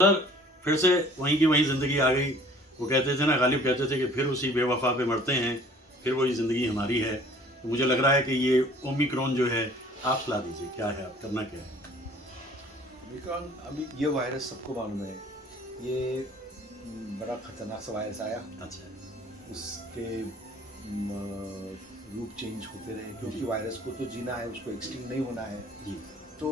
Sir फिर से वहीं की वहीं ज़िंदगी आ गई। वो कहते थे ना, गालिब कहते थे कि फिर उसी बेवफ़ा पे मरते हैं, फिर वही ज़िंदगी हमारी है। तो मुझे लग रहा है कि ये ओमिक्रॉन जो है, आप सलाह दीजिए क्या है, आप करना क्या है? ओमिक्रॉन अभी ये वायरस सबको मालूम है। ये बड़ा खतरनाक सा वायरस आया। अच्छा। उसके रूप चेंज होते रहे क्योंकि जी। वायरस को तो जीना है, उसको एक्सटिंक्ट नहीं होना है। जी। तो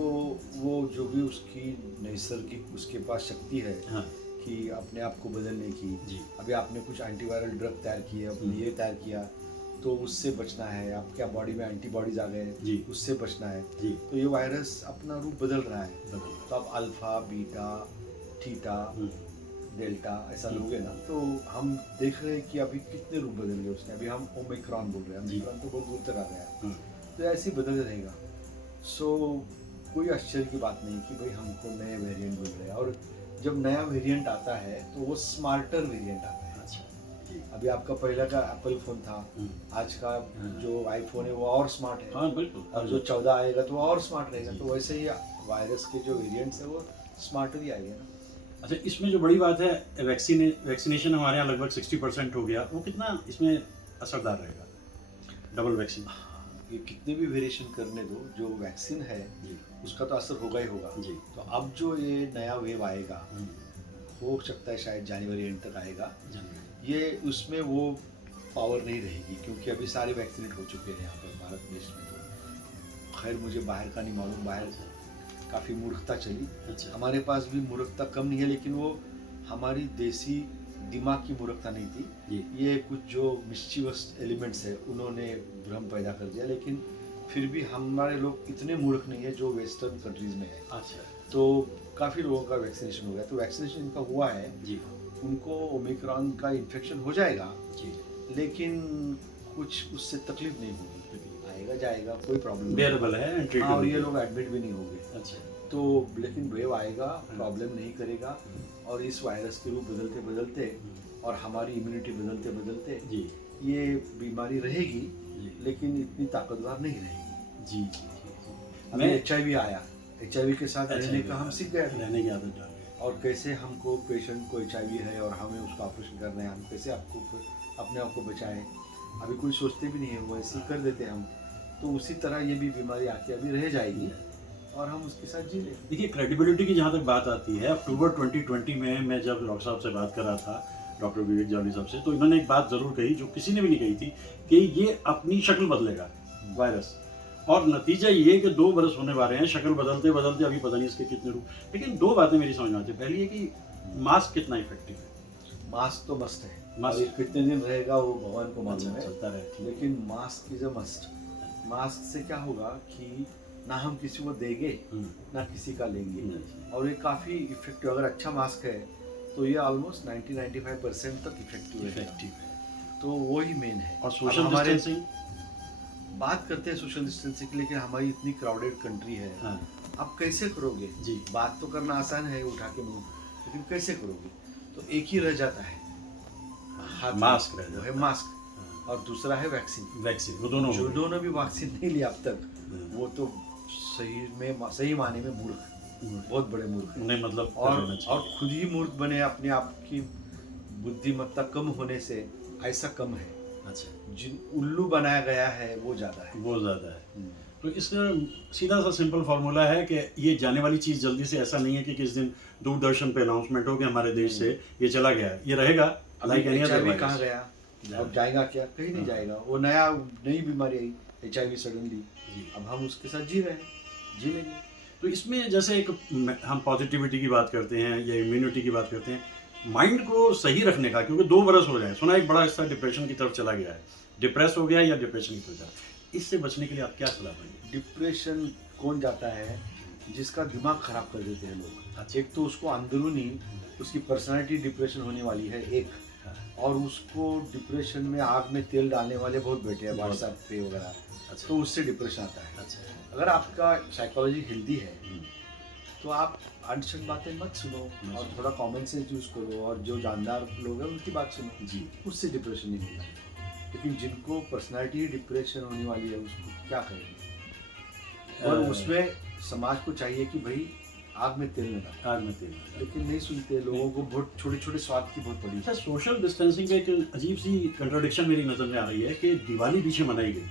वो जो भी उसकी नैसर्गिक उसके पास शक्ति है हाँ। कि अपने आप को बदलने की। जी। अभी आपने कुछ एंटीवायरल ड्रग तैयार किए, अपने ये तैयार किया, तो उससे बचना है। आपके बॉडी में एंटीबॉडीज आ गए, जी। उससे बचना है। जी। तो ये वायरस अपना रूप बदल रहा है। बदल। तो आप अल्फा, बीटा, थीटा, डेल्टा ऐसा लोगे ना, तो हम देख रहे हैं कि अभी कितने रूप बदल गए उसने। अभी हम ओमिक्रॉन बोल रहे हैं, ओमिक्रॉन तो बहुत दूर तक आ गया। तो ऐसे ही बदल रहेगा। सो कोई आश्चर्य की बात नहीं कि भाई हमको नए वेरिएंट मिल रहे हैं। और जब नया वेरिएंट आता है तो वो स्मार्टर वेरिएंट आता है। अच्छा। जी। अभी आपका पहला का एप्पल फ़ोन था, आज का जो आईफोन है वो और स्मार्ट है। हाँ, बिल्कुल। और जो 14 आएगा तो वो और स्मार्ट रहेगा। तो वैसे ही वायरस के जो वेरिएंट्स है वो स्मार्टर ही आएंगे ना। अच्छा, इसमें जो बड़ी बात है, वैक्सीनेशन हमारे यहाँ लगभग 60% हो गया। वो कितना इसमें असरदार रहेगा, डबल वैक्सीन? ये कितने भी वेरिएशन करने दो, जो वैक्सीन है जी। उसका तो असर होगा ही होगा। जी। तो अब जो ये नया वेव आएगा, हो सकता है शायद जनवरी एंड तक आएगा। ये उसमें वो पावर नहीं रहेगी क्योंकि अभी सारे वैक्सीनेट हो चुके हैं यहाँ पर भारत देश में। तो खैर मुझे बाहर का नहीं मालूम, बाहर काफ़ी मूर्खता चली। अच्छा। हमारे पास भी मूर्खता कम नहीं है, लेकिन वो हमारी देसी दिमाग की मूर्खता नहीं थी। जी। ये कुछ जो मिस्चीवस एलिमेंट्स है उन्होंने भ्रम पैदा कर दिया। लेकिन फिर भी हमारे लोग इतने मूर्ख नहीं है जो वेस्टर्न कंट्रीज में है। अच्छा। तो काफ़ी लोगों का वैक्सीनेशन हो गया। तो वैक्सीनेशन इनका हुआ है, जी। उनको उनको ओमिक्रॉन का इन्फेक्शन हो जाएगा, जी। लेकिन कुछ उससे तकलीफ नहीं होगी। आएगा जाएगा, कोई प्रॉब्लम बेरेबल है, हाँ, और ट्रीटेबल ये है। लोग एडमिट भी नहीं होंगे। अच्छा। तो लेकिन वेव आएगा, प्रॉब्लम नहीं करेगा। और इस वायरस के रूप बदलते बदलते और हमारी इम्यूनिटी बदलते बदलते जी। ये बीमारी रहेगी, जी। लेकिन इतनी ताकतवर नहीं रहेगी। जी। जी। अभी HIV आया, HIV के साथ रहने का हम सीख गए, रहने की आदत डाल गए। और कैसे हमको पेशेंट को HIV है और हमें उसका ऑपरेशन करना है, हम कैसे आपको अपने आप को बचाएं। अभी कोई सोचते भी नहीं है, वो ऐसे ही कर देते हैं हम। तो उसी तरह ये भी बीमारी आके अभी रह जाएगी और हम उसके साथ जी लेंगे। देखिए, क्रेडिबिलिटी की जहाँ तक बात आती है, अक्टूबर 2020 में मैं जब डॉक्टर साहब से बात कर रहा था, डॉक्टर विवेक जॉली साहब से, तो इन्होंने एक बात ज़रूर कही जो किसी ने भी नहीं कही थी कि ये अपनी शक्ल बदलेगा, वायरस। और नतीजा ये कि 2 बरस होने वाले हैं, शक्ल बदलते बदलते अभी पता नहीं इसके कितने रूप। लेकिन 2 बातें मेरी समझ में आती है। पहली है कि मास्क कितना इफेक्टिव है। मास्क तो मस्त है, मास्क ये कितने दिन रहेगा वो भगवान को मालूम है, चलता रहे, ठीक है। लेकिन mask is a must. Mask से क्या होगा कि ना हम किसी को देंगे ना किसी का लेंगे, और ये काफ़ी इफेक्टिव। अगर अच्छा मास्क है तो ये ऑलमोस्ट 90-95% तक इफेक्टिव है। तो वो ही मेन है। और अब सोशल हमारे डिस्टेंसिंग बात करते हैं सोशल डिस्टेंसिंग की, लेकिन हमारी इतनी क्राउडेड कंट्री है, आप कैसे करोगे? जी। बात तो करना आसान है उठा के मुंह, लेकिन कैसे करोगे? तो एक ही रह जाता है, हाथ में, मास्क वो है मास्क, और दूसरा है वैक्सीन। वो दोनों जो दोनों भी वैक्सीन नहीं लिया अब तक, वो तो सही माने में मूर्ख, बहुत बड़े मूर्ख हैं। उन्हें मतलब और खुद ही मूर्ख बने, अपने आप की बुद्धिमत्ता कम होने से ऐसा कम है। अच्छा। जिन उल्लू बनाया गया है वो ज़्यादा है, वो ज़्यादा है। तो इसका सीधा सा सिंपल फार्मूला है कि ये जाने वाली चीज़ जल्दी से, ऐसा नहीं है कि किस दिन दूरदर्शन पे अनाउंसमेंट हो कि हमारे देश से ये चला गया, ये रहेगा। Like any other virus. कहाँ गया, अब जाएगा क्या? कहीं नहीं जाएगा। वो नई बीमारी आई, HIV सडनली। अब हम उसके साथ जी रहे हैं, जी लेंगे। तो इसमें जैसे एक हम पॉजिटिविटी की बात करते हैं या इम्यूनिटी की बात करते हैं, माइंड को सही रखने का, क्योंकि 2 बरस हो रहे हैं, सुना एक बड़ा हिस्सा डिप्रेशन की तरफ चला गया है, डिप्रेस हो गया या डिप्रेशन की तरफ जा, इससे बचने के लिए आप क्या सलाह देंगे? डिप्रेशन कौन जाता है? जिसका दिमाग खराब कर देते हैं लोग। एक तो उसको अंदरूनी उसकी पर्सनालिटी डिप्रेशन होने वाली है एक, और उसको डिप्रेशन में आग में तेल डालने वाले बहुत बैठे हैं व्हाट्सएप पे वगैरह। तो उससे डिप्रेशन आता है। अगर आपका साइकोलॉजी हेल्दी है तो आप अनशन बातें मत सुनो और थोड़ा कॉमन सेंस यूज करो, और जो जानदार लोग हैं उनकी बात सुनो जी, उससे डिप्रेशन नहीं होगा। लेकिन जिनको पर्सनालिटी डिप्रेशन होने वाली है उसको क्या करेंगे? और उसमें समाज को चाहिए कि भाई आग में तेल लगा, आग में तेल लगा। लेकिन नहीं सुनते, लोगों को बहुत छोटे छोटे स्वाद की बहुत पड़ी। अच्छा, सोशल डिस्टेंसिंग का एक अजीब सी कंट्राडिक्शन मेरी नज़र में आ रही है कि दिवाली पीछे मनाई गई।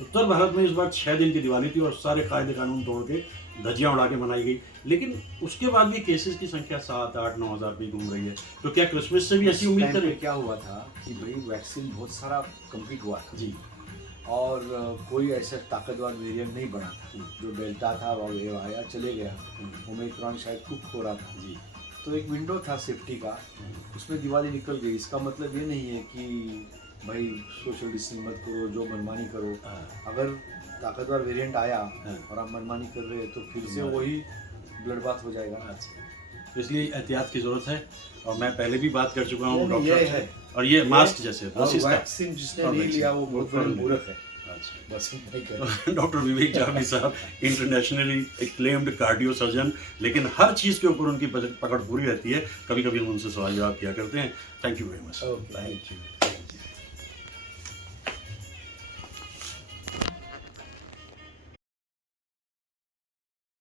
उत्तर भारत में इस बार 6 दिन की दिवाली थी और सारे कायदे कानून तोड़ के धज्जियां उड़ा के मनाई गई, लेकिन उसके बाद भी केसेस की संख्या 7, 8, 9 हज़ार पे घूम रही है। तो क्या क्रिसमस से भी ऐसी उम्मीद टाइम पे करें? क्या हुआ था कि भाई वैक्सीन बहुत सारा कंप्लीट हुआ था जी। और कोई ऐसा ताकतवर वेरिएंट नहीं बना था। जो डेल्टा था वो ये आया चले गया, ओमिक्रॉन शायद कुक हो रहा था जी। तो एक विंडो था सेफ्टी का, उसमें दिवाली निकल गई। इसका मतलब ये नहीं है कि भाई सोशल डिस्टेंसिंग मत करो, जो मनमानी करो। अगर ताकतवर वेरिएंट आया और आप मनमानी कर रहे हैं तो फिर से वही ब्लड बात हो जाएगा। अच्छा, इसलिए एहतियात की जरूरत है और मैं पहले भी बात कर चुका हूँ नहीं, डॉक्टर ये से। है। और ये मास्क जैसे और बस इसका। वैक्सीन जिसने और नहीं वैक्सीन, लिया वो बहुत बड़े फौरन मूर्ख है। अच्छा। बस नहीं कर डॉक्टर विवेक जावी साहब इंटरनेशनली एक्लेम्ड कार्डियो सर्जन, लेकिन हर चीज़ के ऊपर उनकी पकड़ पूरी रहती है। कभी कभी हम उनसे सवाल जवाब किया करते हैं। Thank you very much. Okay, thank you.